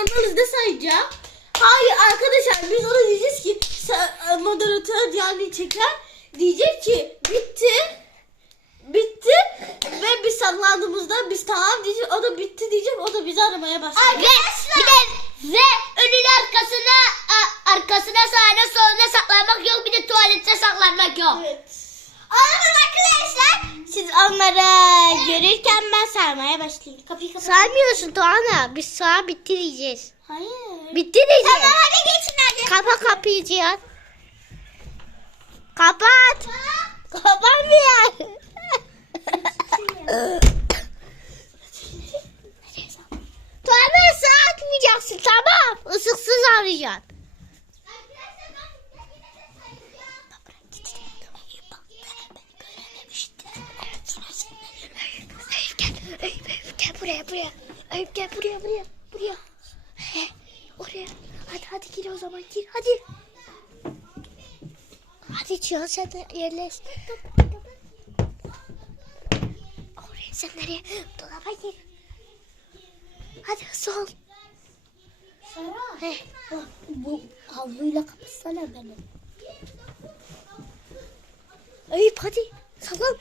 normal hızda sayacağım. Hayır arkadaşlar biz ona diyeceğiz ki e, moderatör yani çeker diyecek ki bitti. Bitti ve biz saklandığımızda biz tamam diyecek o da bitti diyecek o da bizi aramaya başlayacak. Ve bir de ve önün arkasına arkasına sağına soluna saklanmak yok bir de tuvalette saklanmak yok. Evet. Siz onları görürken ben saymaya başlayayım. Kapıyı kapat. Saymıyorsun Tuana. Biz sağa bitti diyeceğiz. Hayır. Bitti diyeceğiz. Tamam hadi geçin hadi. Kapa kapıyı Cihan. Kapat. Kapanmıyor. Tuana sağa atmayacaksın tamam. Isıksız arayacaksın. Buraya, buraya. Eyüp gel buraya, buraya, buraya. He, oraya. Hadi, hadi gir o zaman, gir, hadi. Hadi Cihan sen de yerleş. Oraya sen nereye? Dolaba gir. Hadi hızlı ol. Sara. He. Bu havluyla kapatsana beni. Eyüp hadi. Sallan.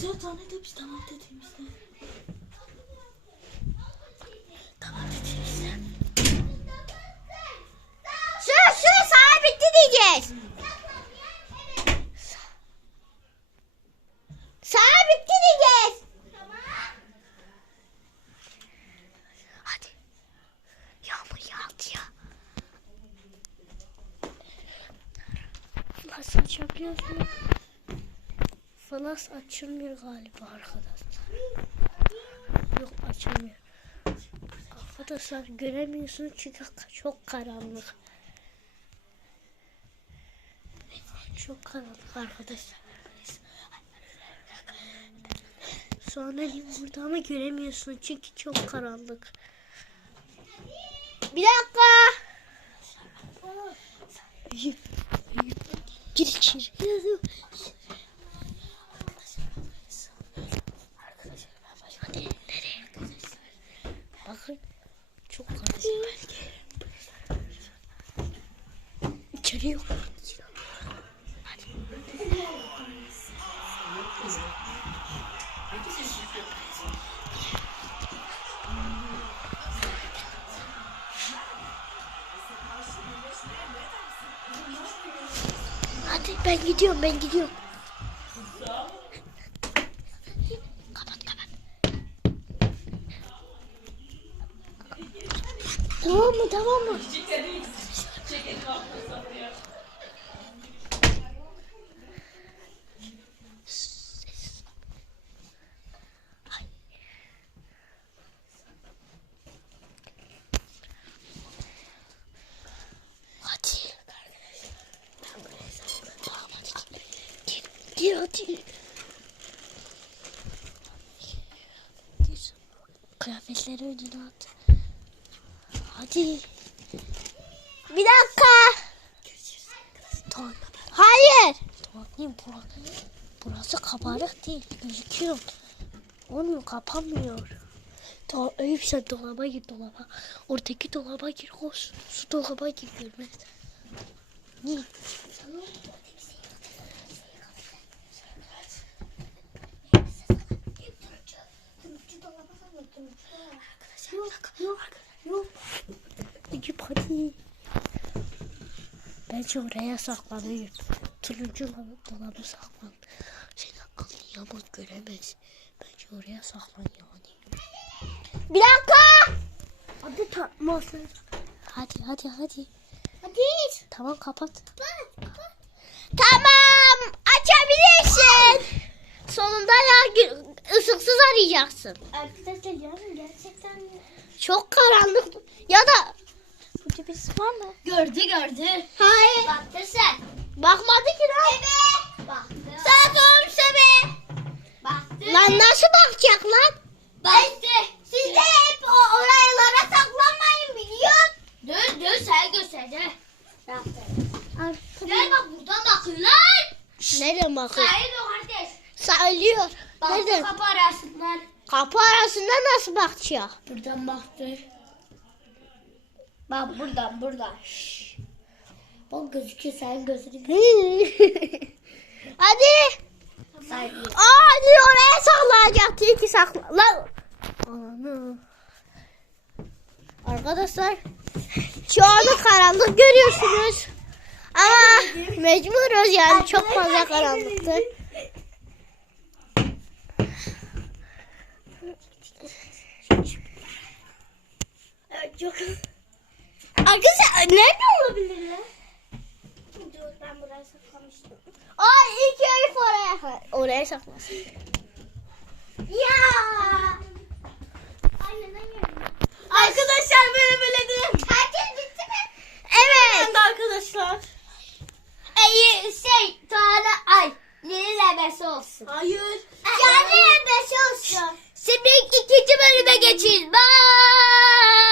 Sen tane de tamam dediğimizde. Sıra sıra sağa bitti diyeceğiz. Sağa bitti diyeceğiz. Hadi. Yağmur yağdı ya. Nasıl açabiliyorsun? Flash açılmıyor galiba arkadaşlar. Yok açılmıyor. Arkadaşlar göremiyorsunuz çünkü çok karanlık. Çok karanlık arkadaşlar. Sonra burada ama göremiyorsun çünkü çok karanlık. Bir dakika. Gir içeri. Bakın çok karanlık. İçeri yok. Hadi ben gidiyorum ben gidiyorum. Kapat kapat. Tamam mı tamam mı? Gir. Hadi. Kıyafetleri önüne at. Hadi. Bir dakika. Hayır. Mi? Burası, burası kabarık değil. Gözüküyor. Onu kapamıyor. Tamam Eyüp sen dolaba gir dolaba. Oradaki dolaba gir koş. Su dolaba gir görmez. Niye? Yok yok. Bence oraya saklanıyor. Turuncu dolabı- saklan. Seni yağmur göremez. Bence oraya saklan yani. Bir dakika. Hadi tamam. Hadi hadi hadi. Hadi. Tamam kapat. Tamam açabilirsin. Sonunda ya ısıksız arayacaksın. Arkadaşlar yarın gerçekten Çok karanlık. Ya da burada birisi var mı? gördü gördü. Hayır. Baktın sen. Bakmadı ki lan. Evet. Baktı. Sana sormuşsa be. Baktı. Lan nasıl bakacak lan? Baktı. Siz de hep o oraylara saklanmayın biliyor. Dur dur sen göster. Gel bak buradan bakıyorlar. Nereden bakıyor? Hayır o kardeş. Sağlıyor. Baktı Nereden? kapı arasından. Kapı arasında nasıl bakacak? Buradan baktı. Bak buradan buradan. Şşş. Bak gözüküyor sen gözünü. Hadi. Sen Aa oraya saklanacaktı iki sakla. Lan. Ananı. Arkadaşlar şu anda karanlık görüyorsunuz. Ama mecburuz yani çok fazla karanlıktı. Evet, çok. Arkadaşlar nerede olabilirler? Dur ben buraya saklamıştım. Ay ilk herif oraya. Oraya saklasın. Ya. Arkadaşlar böyle böyle dedim. Herkes bitti mi? Evet. Ben de arkadaşlar. Ey, şey Tuana ay. Lili besi olsun. Hayır. Yani besi olsun. Şimdi ikinci bölüme geçeceğiz. Bye.